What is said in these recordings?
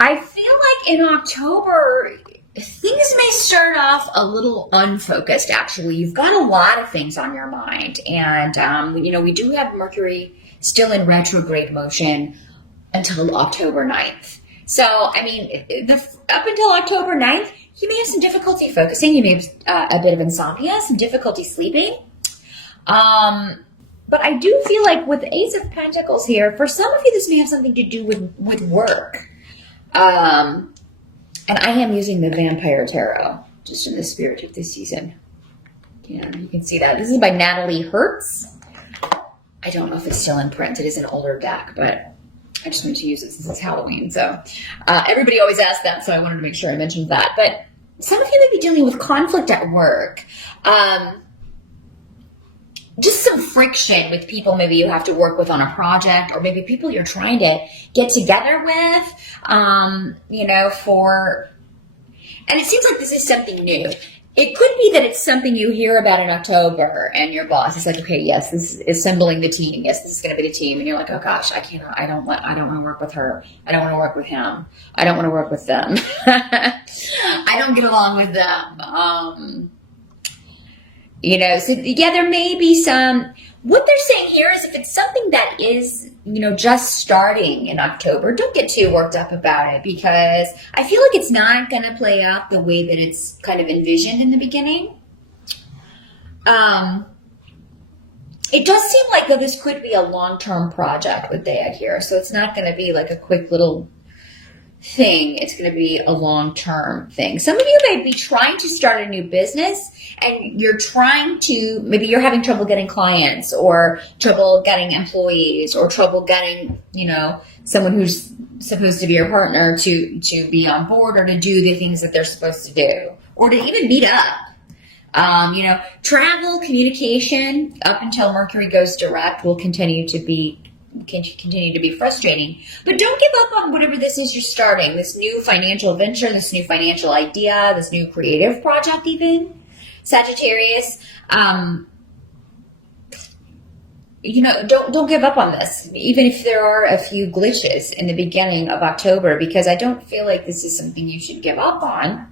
I feel like in October, things may start off a little unfocused, actually. You've got a lot of things on your mind. And, we do have Mercury still in retrograde motion until October 9th. So, I mean, up until October 9th, you may have some difficulty focusing. You may have a bit of insomnia, some difficulty sleeping. But I do feel like with the Ace of Pentacles here, for some of you, this may have something to do with work. And I am using the Vampire Tarot, just in the spirit of this season. Yeah, you can see that. This is by Natalie Hertz. I don't know if it's still in print. It is an older deck, but I just wanted to use it since it's Halloween. So everybody always asks that, so I wanted to make sure I mentioned that. But some of you may be dealing with conflict at work. Just some friction with people maybe you have to work with on a project, or maybe people you're trying to get together with, and it seems like this is something new. It could be that it's something you hear about in October and your boss is like, okay, yes, this is assembling the team. Yes, this is going to be the team. And you're like, oh gosh, I don't want to work with her. I don't want to work with him. I don't want to work with them. I don't get along with them. So yeah, there may be some, what they're saying here is if it's something that is, just starting in October, don't get too worked up about it, because I feel like it's not going to play out the way that it's kind of envisioned in the beginning. It does seem like though this could be a long-term project with Dad here. So it's not going to be like a quick little thing. It's going to be a long-term thing. Some of you may be trying to start a new business, and maybe you're having trouble getting clients, or trouble getting employees, or trouble getting, someone who's supposed to be your partner to be on board, or to do the things that they're supposed to do, or to even meet up. Travel, communication, up until Mercury goes direct, will continue to be frustrating. But don't give up on whatever this is you're starting, this new financial venture, this new financial idea, this new creative project even. Sagittarius, don't give up on this, even if there are a few glitches in the beginning of October, because I don't feel like this is something you should give up on.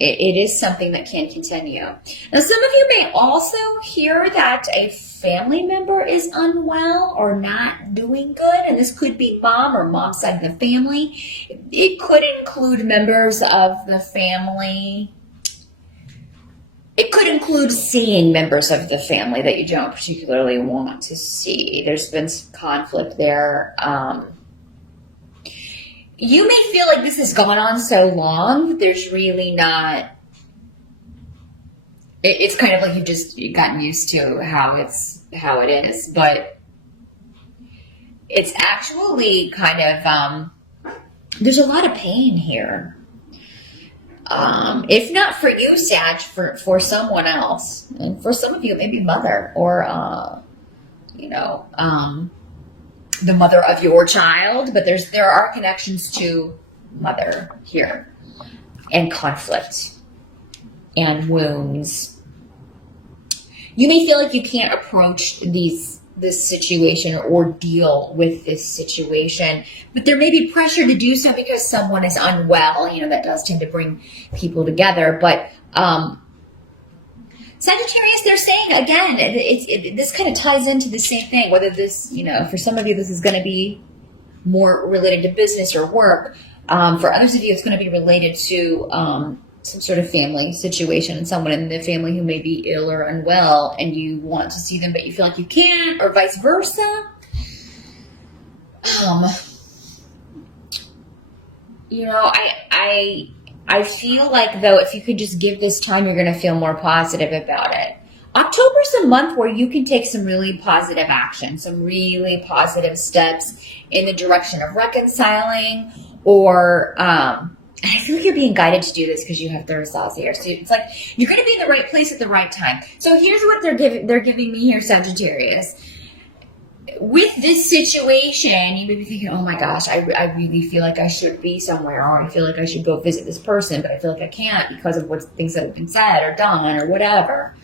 It is something that can continue. Now, some of you may also hear that a family member is unwell or not doing good, and this could be mom or mom's side of the family. It could include members of the family. It could include seeing members of the family that you don't particularly want to see. There's been some conflict there. You may feel like this has gone on so long that there's really not, it's kind of like you've gotten used to how it is, but it's actually kind of, there's a lot of pain here. If not for you, Sag, for someone else, and for some of you, maybe mother, or, the mother of your child, but there are connections to mother here, and conflict and wounds. You may feel like you can't approach this situation or deal with this situation, but there may be pressure to do so because someone is unwell. That does tend to bring people together, but Sagittarius, they're saying, again, this kind of ties into the same thing, whether this, for some of you, this is going to be more related to business or work. For others of you, it's going to be related to some sort of family situation, and someone in the family who may be ill or unwell, and you want to see them, but you feel like you can't, or vice versa. I feel like, though, if you could just give this time, you're going to feel more positive about it. October's a month where you can take some really positive action, some really positive steps in the direction of reconciling, or I feel like you're being guided to do this because you have third house here. So it's like you're going to be in the right place at the right time. So here's what they're giving me here, Sagittarius. With this situation, you may be thinking, oh my gosh, I really feel like I should be somewhere, or I feel like I should go visit this person, but I feel like I can't because of things that have been said or done or whatever.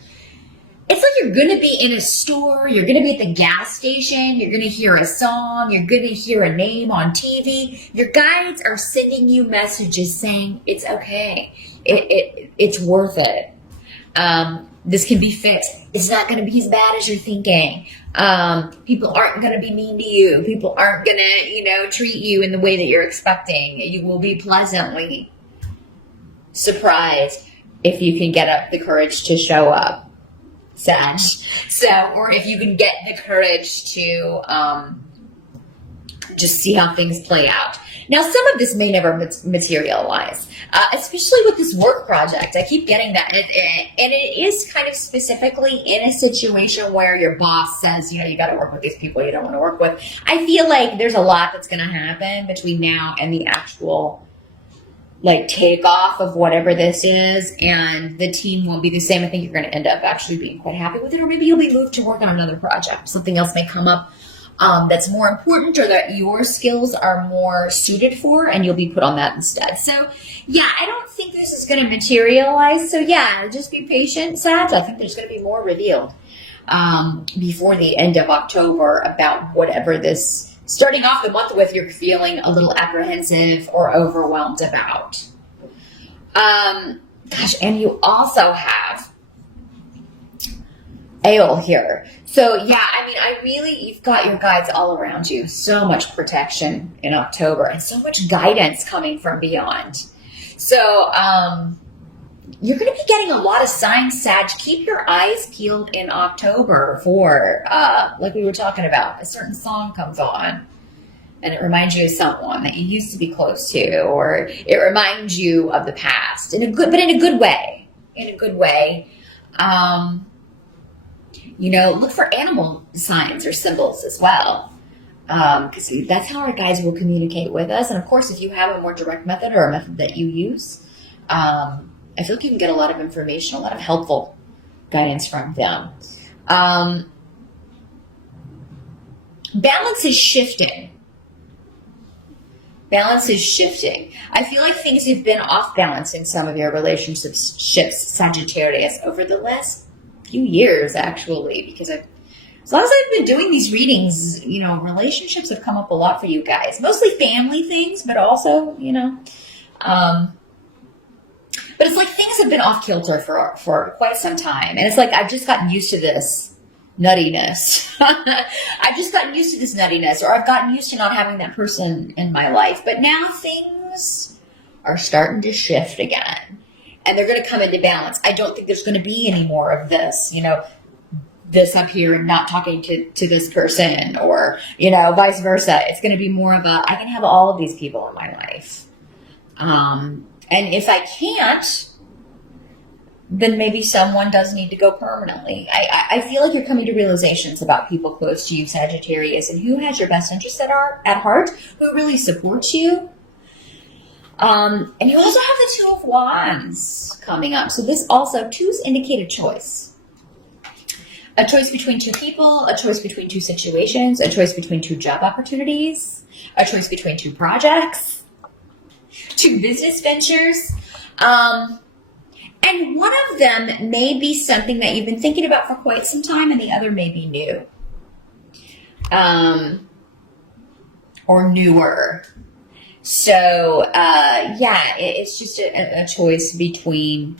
it's like you're going to be in a store, you're going to be at the gas station, you're going to hear a song, you're going to hear a name on TV. Your guides are sending you messages saying it's okay. It's worth it. This can be fixed. It's not going to be as bad as you're thinking. People aren't going to be mean to you. People aren't going to, treat you in the way that you're expecting. You will be pleasantly surprised if you can get up the courage to show up, Sag. Or if you can get the courage to just see how things play out. Now, some of this may never materialize, especially with this work project. I keep getting that. And it is kind of specifically in a situation where your boss says, you got to work with these people you don't want to work with. I feel like there's a lot that's going to happen between now and the actual takeoff of whatever this is, and the team won't be the same. I think you're going to end up actually being quite happy with it, or maybe you'll be moved to work on another project. Something else may come up that's more important, or that your skills are more suited for, and you'll be put on that instead. So, yeah, I don't think this is going to materialize. So, yeah, just be patient, Sag. I think there's going to be more revealed before the end of October about whatever this, starting off the month with, you're feeling a little apprehensive or overwhelmed about. And you also have Ale here. So, yeah, you've got your guides all around you. So much protection in October and so much guidance coming from beyond. So, you're going to be getting a lot of signs, Sag. Keep your eyes peeled in October for, like we were talking about, a certain song comes on and it reminds you of someone that you used to be close to, or it reminds you of the past but in a good way. Look for animal signs or symbols as well, because that's how our guides will communicate with us. And of course, if you have a more direct method or a method that you use, I feel like you can get a lot of information, a lot of helpful guidance from them. Balance is shifting. I feel like things have been off balance in some of your relationships, Sagittarius, over the last few years, actually, because as long as I've been doing these readings, relationships have come up a lot for you guys. Mostly family things, but also, but it's like things have been off kilter for quite some time. And it's like I've just gotten used to this nuttiness. Or I've gotten used to not having that person in my life. But now things are starting to shift again. And they're going to come into balance. I don't think there's going to be any more of this, this up here and not talking to this person, or, vice versa. It's going to be more of I can have all of these people in my life. And if I can't, then maybe someone does need to go permanently. I feel like you're coming to realizations about people close to you, Sagittarius, and who has your best interests at heart, who really supports you. And you also have the Two of Wands coming up. So this also, twos indicate a choice. A choice between two people, a choice between two situations, a choice between two job opportunities, a choice between two projects, two business ventures. And one of them may be something that you've been thinking about for quite some time, and the other may be new. Or newer. So, it's just a choice between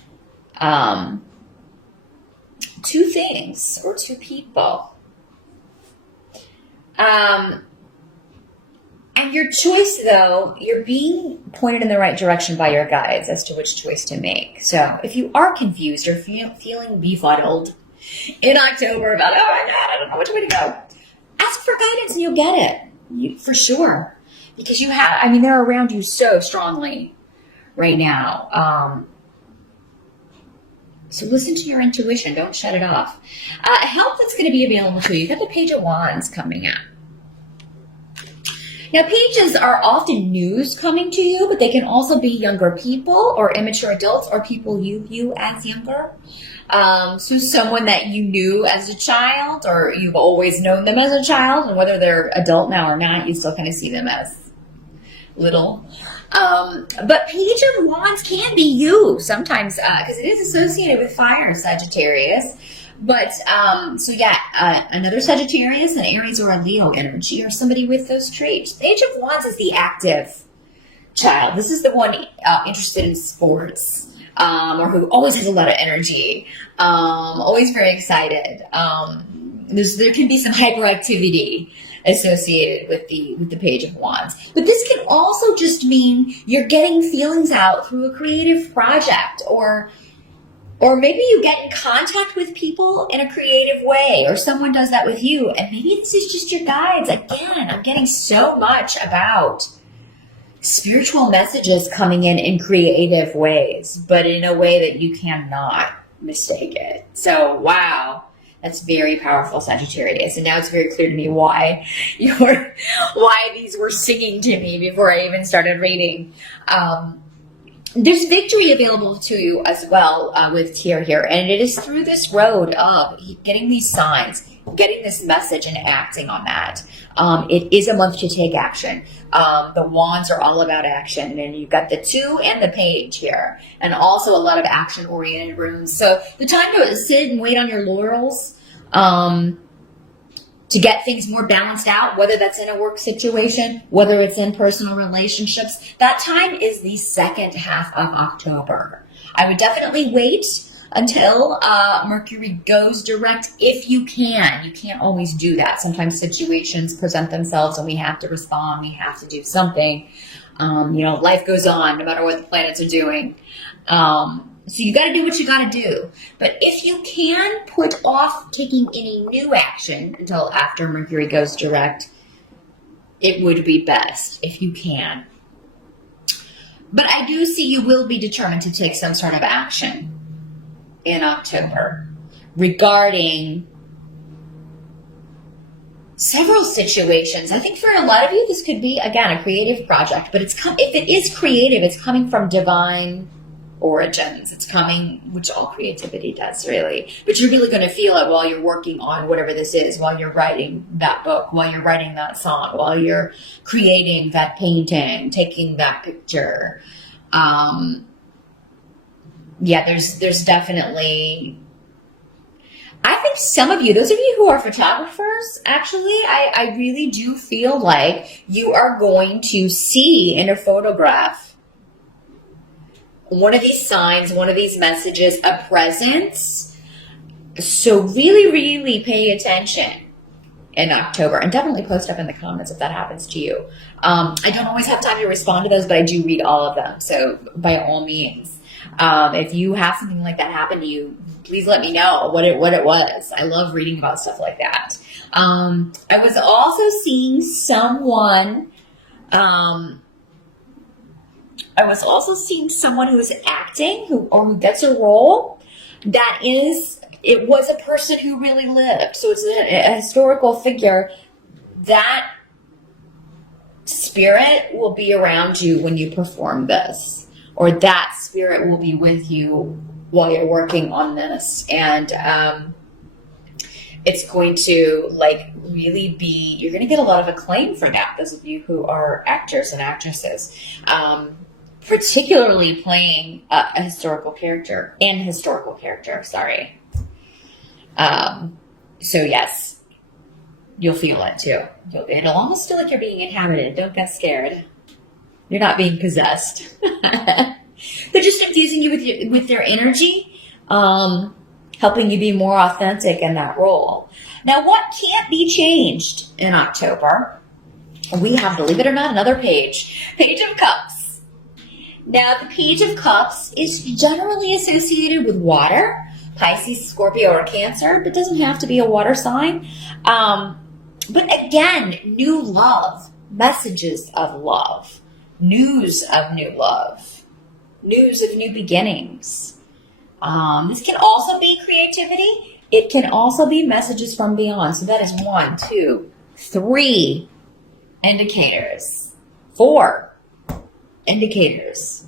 two things or two people. And your choice, though, you're being pointed in the right direction by your guides as to which choice to make. So if you are confused or feeling befuddled in October about, oh my God, I don't know which way to go, ask for guidance and you'll get it, for sure. Because they're around you so strongly right now. So listen to your intuition. Don't shut it off. Help that's going to be available to you. You've got the Page of Wands coming up. Now, pages are often news coming to you, but they can also be younger people or immature adults or people you view as younger. So someone that you knew as a child, or you've always known them as a child, and whether they're adult now or not, you still kind of see them as little. But Page of Wands can be you sometimes, because it is associated with fire, Sagittarius. But so yeah, another Sagittarius, an Aries, or a Leo energy, or somebody with those traits. Page of Wands is the active child. This is the one interested in sports, or who always has a lot of energy, always very excited. There can be some hyperactivity associated with the Page of Wands, but this can also just mean you're getting feelings out through a creative project, or maybe you get in contact with people in a creative way, or someone does that with you, and maybe this is just your guides. Again, I'm getting so much about spiritual messages coming in creative ways, but in a way that you cannot mistake it. So, wow, that's very powerful, Sagittarius. And now it's very clear to me why these were singing to me before I even started reading. There's victory available to you as well with Tyr here, and it is through this road of getting these signs, getting this message, and acting on that. It is a month to take action. The wands are all about action, and you've got the 2 and the page here, and also a lot of action-oriented runes. So the time to sit and wait on your laurels, to get things more balanced out, whether that's in a work situation, whether it's in personal relationships, that time is the second half of October. I would definitely wait until Mercury goes direct if you can. You can't always do that. Sometimes situations present themselves and we have to respond. We have to do something. Life goes on no matter what the planets are doing. So you got to do what you got to do. But if you can put off taking any new action until after Mercury goes direct, it would be best if you can. But I do see you will be determined to take some sort of action in October regarding several situations. I think for a lot of you, this could be, again, a creative project. But if it is creative, it's coming from divine origins. It's coming, which all creativity does, really. But you're really going to feel it while you're working on whatever this is, while you're writing that book, while you're writing that song, while you're creating that painting, taking that picture. There's definitely, I think some of you, those of you who are photographers, actually, I really do feel like you are going to see in a photograph one of these signs, one of these messages, a presence. So really, really pay attention in October, and definitely post up in the comments if that happens to you. I don't always have time to respond to those, but I do read all of them. So by all means, if you have something like that happen to you, please let me know what it was. I love reading about stuff like that. I was also seeing someone, who's acting, who gets a role that it was a person who really lived. So it's a historical figure. That spirit will be around you when you perform this, or that spirit will be with you while you're working on this. And it's going to really be, you're going to get a lot of acclaim for that. Those of you who are actors and actresses, particularly playing a historical character, sorry. So yes, you'll feel it too. It'll almost feel like you're being inhabited. Don't get scared. You're not being possessed. They're just infusing you with their energy, helping you be more authentic in that role. Now, what can't be changed in October? We have, believe it or not, another Page of Cups. Now, the Page of Cups is generally associated with water, Pisces, Scorpio, or Cancer, but doesn't have to be a water sign. But again, new love, messages of love, news of new love, news of new beginnings. This can also be creativity. It can also be messages from beyond. So that is 1, 2, 3 indicators. 4 indicators.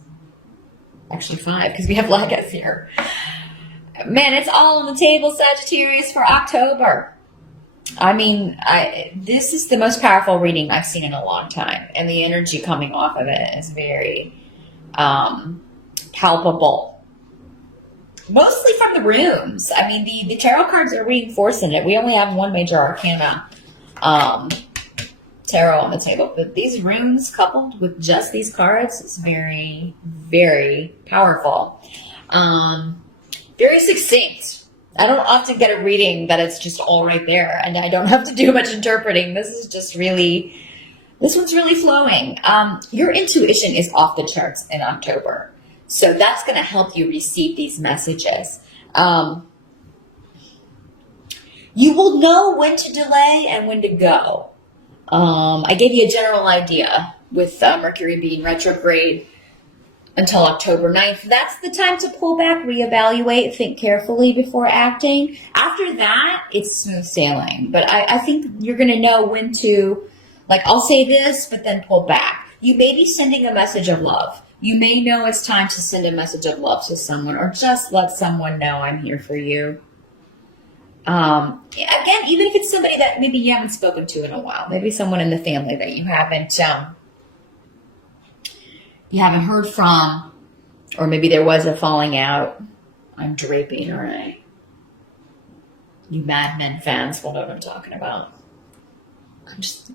Actually 5, because we have Lagos here. Man, it's all on the table, Sagittarius, for October. I mean, this is the most powerful reading I've seen in a long time. And the energy coming off of it is very palpable. Mostly from the runes. I mean, the tarot cards are reinforcing it. We only have one major arcana tarot on the table, but these runes coupled with just these cards is very, very powerful. Very succinct. I don't often get a reading that it's just all right there, and I don't have to do much interpreting. This one's really flowing. Your intuition is off the charts in October. So that's going to help you receive these messages. You will know when to delay and when to go. I gave you a general idea with Mercury being retrograde until October 9th. That's the time to pull back, reevaluate, think carefully before acting. After that, it's smooth sailing. But I think you're going to know when to, like, I'll say this, but then pull back. You may be sending a message of love. You may know it's time to send a message of love to someone, or just let someone know I'm here for you. Again, even if it's somebody that maybe you haven't spoken to in a while, maybe someone in the family that you haven't heard from, or maybe there was a falling out. I'm draping, all right. You Mad Men fans will know what I'm talking about.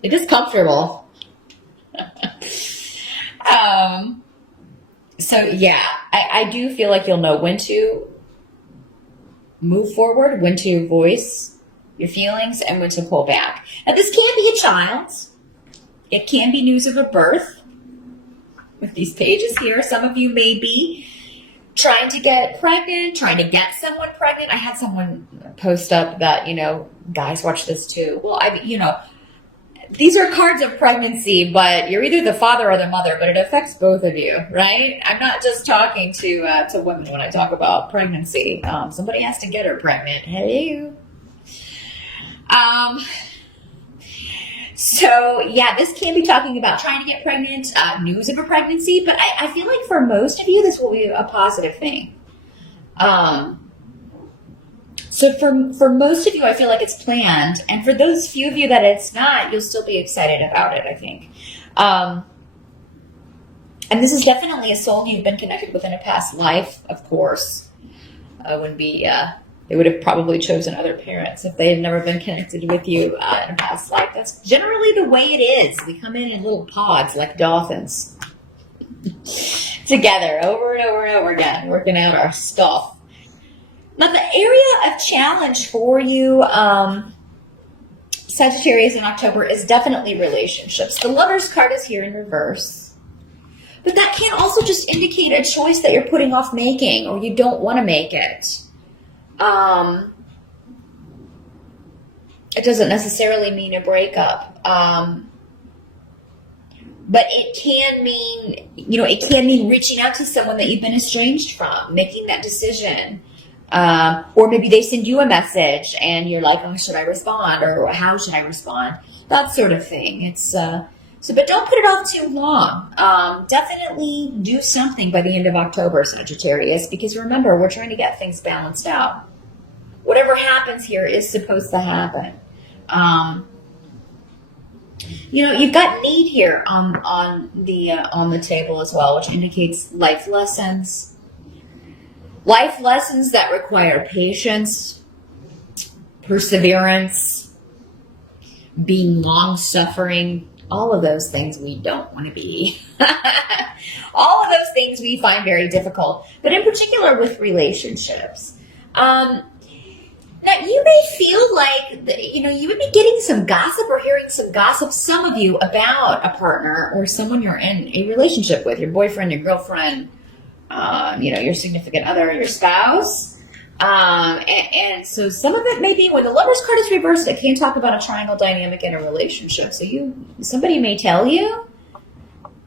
It is comfortable. So yeah, I do feel like you'll know when to move forward, when to voice your feelings, and when to pull back. Now, this can be a child. It can be news of a birth. With these pages here, some of you may be trying to get pregnant, trying to get someone pregnant. I had someone post up that, guys watch this too. Well, these are cards of pregnancy, but you're either the father or the mother, but it affects both of you, right? I'm not just talking to women when I talk about pregnancy. Somebody has to get her pregnant. Hey. So yeah, this can be talking about trying to get pregnant, news of a pregnancy, but I feel like for most of you, this will be a positive thing. So for most of you, I feel like it's planned. And for those few of you that it's not, you'll still be excited about it, I think. And this is definitely a soul you've been connected with in a past life, of course. They would have probably chosen other parents if they had never been connected with you in a past life. That's generally the way it is. We come in little pods like dolphins. Together, over and over and over again, working out our stuff. Now, the area of challenge for you, Sagittarius in October, is definitely relationships. The Lover's card is here in reverse. But that can also just indicate a choice that you're putting off making, or you don't want to make it. It doesn't necessarily mean a breakup. But it can mean, reaching out to someone that you've been estranged from, making that decision. Or maybe they send you a message and you're like, oh, should I respond? Or how should I respond? That sort of thing. But don't put it off too long. Definitely do something by the end of October, Sagittarius, because remember, we're trying to get things balanced out. Whatever happens here is supposed to happen. You've got need here on the table as well, which indicates life lessons. Life lessons that require patience, perseverance, being long-suffering, all of those things we don't want to be. All of those things we find very difficult, but in particular with relationships. Now, you may feel like, you would be getting some gossip or hearing some gossip, some of you, about a partner or someone you're in a relationship with, your boyfriend, your girlfriend, your significant other, your spouse. And so some of it may be when the Lover's card is reversed, it can talk about a triangle dynamic in a relationship. So somebody may tell you,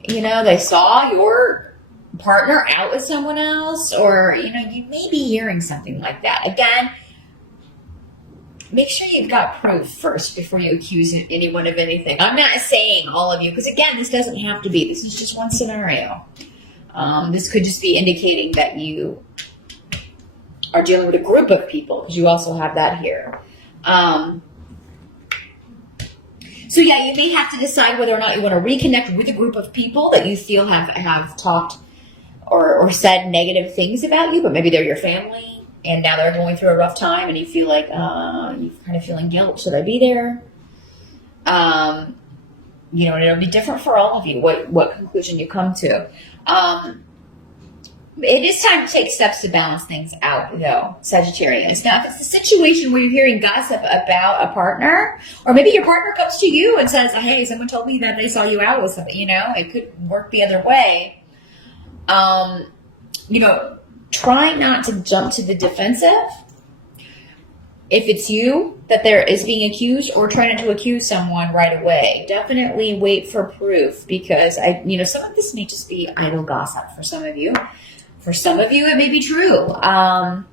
they saw your partner out with someone else, or, you may be hearing something like that. Again, make sure you've got proof first before you accuse anyone of anything. I'm not saying all of you, because again, this doesn't have to be. This is just one scenario. This could just be indicating that you are dealing with a group of people, because you also have that here. So yeah, you may have to decide whether or not you want to reconnect with a group of people that you feel have talked or said negative things about you, but maybe they're your family and now they're going through a rough time and you feel like, you're kind of feeling guilt. Should I be there? And it'll be different for all of you, what conclusion you come to. It is time to take steps to balance things out, though, Sagittarius. Now, if it's a situation where you're hearing gossip about a partner, or maybe your partner comes to you and says, hey, someone told me that they saw you out with something, it could work the other way. Try not to jump to the defensive. If it's you that there is being accused, or try not to accuse someone right away, definitely wait for proof, because some of this may just be idle gossip for some of you. For some of you, it may be true. I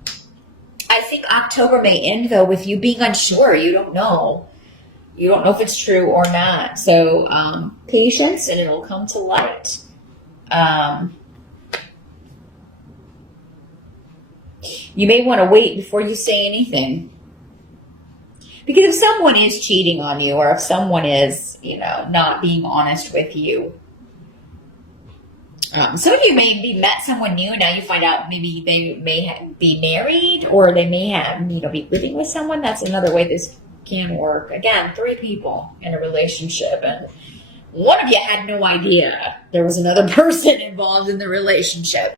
think October may end, though, with you being unsure. You don't know. You don't know if it's true or not. So patience, and it'll come to light. You may want to wait before you say anything. Because if someone is cheating on you, or if someone is, not being honest with you, some of you maybe met someone new and now you find out maybe they may be married, or they may have, be living with someone. That's another way this can work. Again, 3 people in a relationship, and one of you had no idea there was another person involved in the relationship.